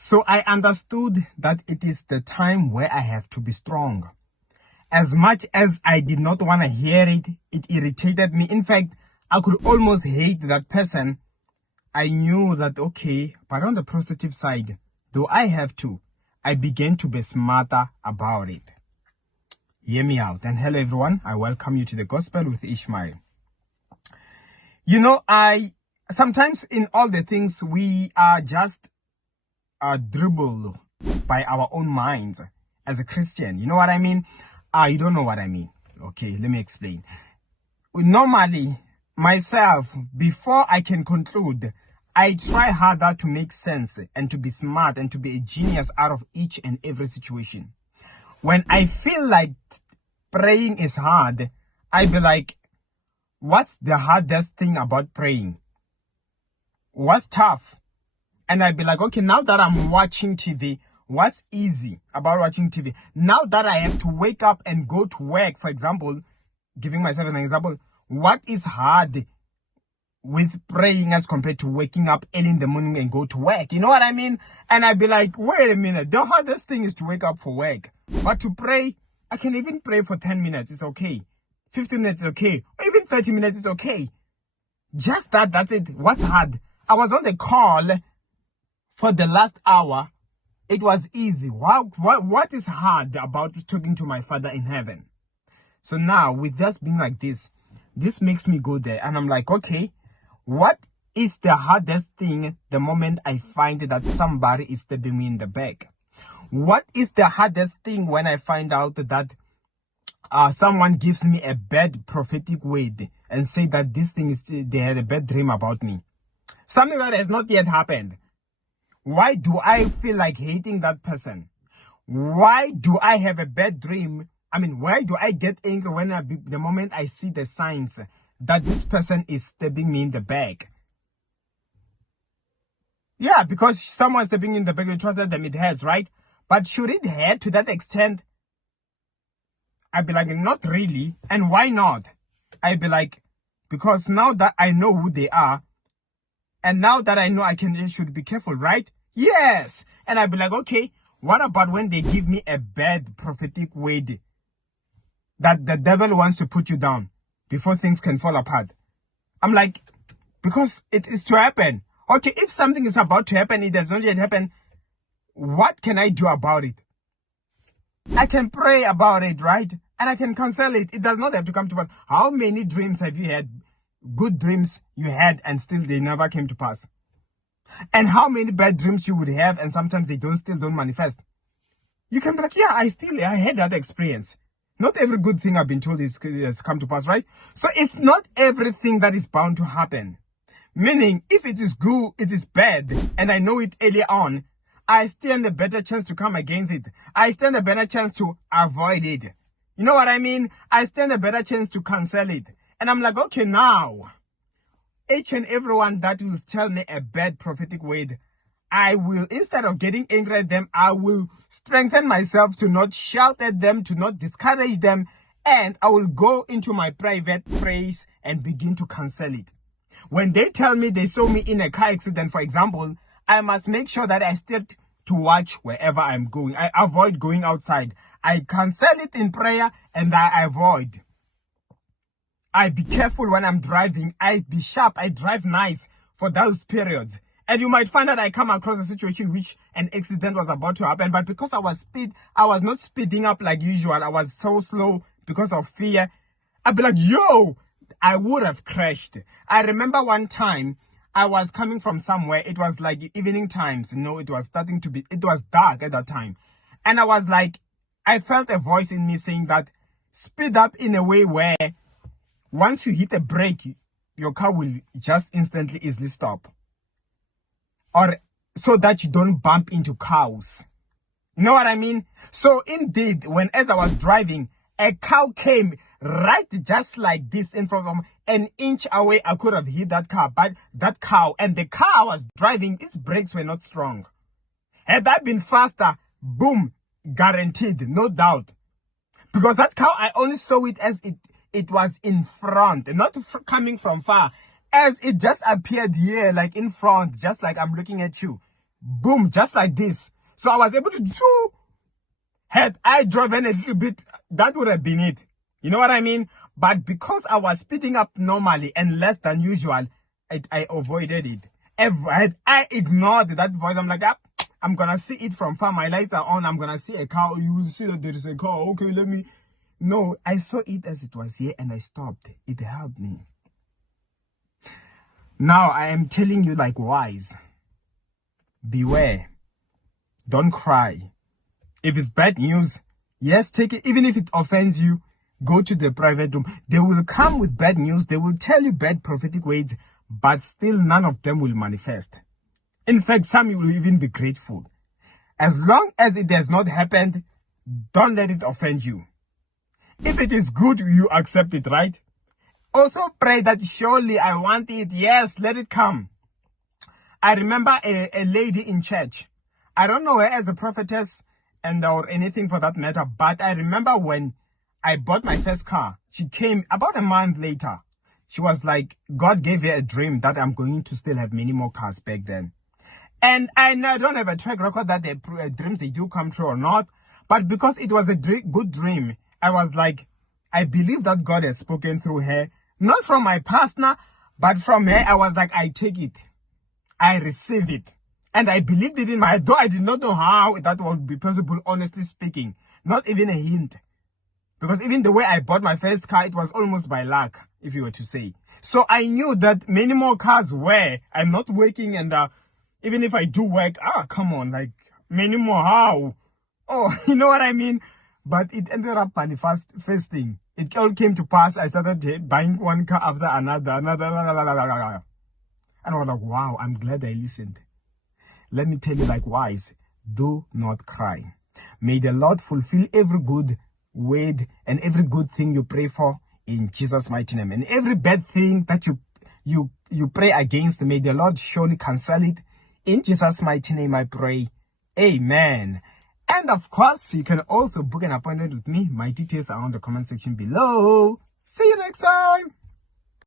So I understood that it is the time where I have to be strong. As much as I did not want to hear it, it irritated me. In fact, I could almost hate that person. I knew that, okay, but on the positive side, though I have to, I began to be smarter about it. Hear me out. And hello everyone, I welcome you to the Gospel with Ishmael. You know, sometimes in all the things we are just dribbled by our own minds as a Christian. You know what I mean? You don't know what I mean. Okay, let me explain. Normally, myself, before I can conclude, I try harder to make sense and to be smart and to be a genius out of each and every situation. When I feel like praying is hard, I be like, what's the hardest thing about praying? What's tough? And I'd be like, okay, now that I'm watching TV, what's easy about watching TV? Now that I have to wake up and go to work, for example, giving myself an example, what is hard with praying as compared to waking up early in the morning and go to work? You know what I mean? And I'd be like, wait a minute, the hardest thing is to wake up for work. But to pray, I can even pray for 10 minutes, it's okay. 15 minutes is okay. Or even 30 minutes is okay. Just that's it. What's hard? I was on the call for the last hour. It was easy. What is hard about talking to my Father in heaven? So now, with just being like this makes me go there. And I'm like, okay, what is the hardest thing the moment I find that somebody is stabbing me in the back? What is the hardest thing when I find out that someone gives me a bad prophetic word and say that this thing is, they had a bad dream about me? Something that has not yet happened. Why do I feel like hating that person? Why do I have a bad dream? I mean, why do I get angry when the moment I see the signs that this person is stabbing me in the back? Yeah, because someone stabbing in the back, you trusted them, it hurts, right? But should it hurt to that extent? I'd be like, not really. And why not? I'd be like, because now that I know who they are, and now that I know I should be careful, right? Yes. And I'd be like, okay, what about when they give me a bad prophetic word that the devil wants to put you down before things can fall apart? I'm like, because it is to happen. Okay, if something is about to happen, it does not yet happen, what can I do about it? I can pray about it, right? And I can cancel it. It does not have to come to pass. How many dreams have you had? Good dreams you had and still they never came to pass? And how many bad dreams you would have and sometimes they still don't manifest? You can be like, yeah, I had that experience. Not every good thing I've been told has come to pass, right? So it's not everything that is bound to happen. Meaning, if it is good, it is bad, and I know it early on, I stand a better chance to come against it. I stand a better chance to avoid it. You know what I mean? I stand a better chance to cancel it. And I'm like, okay, now, each and everyone that will tell me a bad prophetic word, I will, instead of getting angry at them, I will strengthen myself to not shout at them, to not discourage them, and I will go into my private praise and begin to cancel it. When they tell me they saw me in a car accident, for example, I must make sure that I still to watch wherever I'm going. I avoid going outside. I cancel it in prayer and I avoid. I be careful when I'm driving. I be sharp. I drive nice for those periods. And you might find that I come across a situation which an accident was about to happen. But because I was not speeding up like usual. I was so slow because of fear. I'd be like, yo, I would have crashed. I remember one time I was coming from somewhere. It was like evening times. You know, it was dark at that time. And I was like, I felt a voice in me saying that speed up in a way where once you hit a brake, your car will just instantly easily stop. Or so that you don't bump into cows. You know what I mean? So indeed, as I was driving, a cow came right just like this in front of me. An inch away, I could have hit that car. But that cow and the car I was driving, its brakes were not strong. Had that been faster, boom, guaranteed, no doubt. Because that cow, I only saw it as it was in front, not coming from far. As it just appeared here, like in front, just like I'm looking at you. boom, just like this. So I was able to do. Had I driven a little bit, that would have been it. You know what I mean? But because I was speeding up normally and less than usual, I avoided it. Had I ignored that voice, I'm like, I'm gonna see it from far. My lights are on. I'm gonna see a car. You will see that there is a car. Okay, let me. No, I saw it as it was here and I stopped. It helped me. Now I am telling you like wise. Beware. Don't cry. If it's bad news, yes, take it. Even if it offends you, go to the private room. They will come with bad news. They will tell you bad prophetic words, but still none of them will manifest. In fact, some you will even be grateful. As long as it has not happened, don't let it offend you. If it is good, you accept it, right? Also pray that surely I want it. Yes, let it come. I remember a lady in church. I don't know her as a prophetess or anything for that matter, but I remember when I bought my first car, she came about a month later. She was like, God gave her a dream that I'm going to still have many more cars back then. And I don't have a track record that dreams they do come true or not, but because it was a good dream, I was like, I believe that God has spoken through her, not from my partner, but from her. I was like, I take it, I receive it. And I believed it in my head, though I did not know how that would be possible, honestly speaking. Not even a hint. Because even the way I bought my first car, it was almost by luck, if you were to say. So I knew that many more cars were. I'm not working, and even if I do work, come on, like, many more, how? Oh, you know what I mean? But it ended up manifesting. It all came to pass. I started buying one car after another. And I was like, wow, I'm glad I listened. Let me tell you likewise, do not cry. May the Lord fulfill every good word and every good thing you pray for in Jesus' mighty name. And every bad thing that you pray against, may the Lord surely cancel it. In Jesus' mighty name I pray. Amen. And of course, you can also book an appointment with me. My details are on the comment section below. See you next time.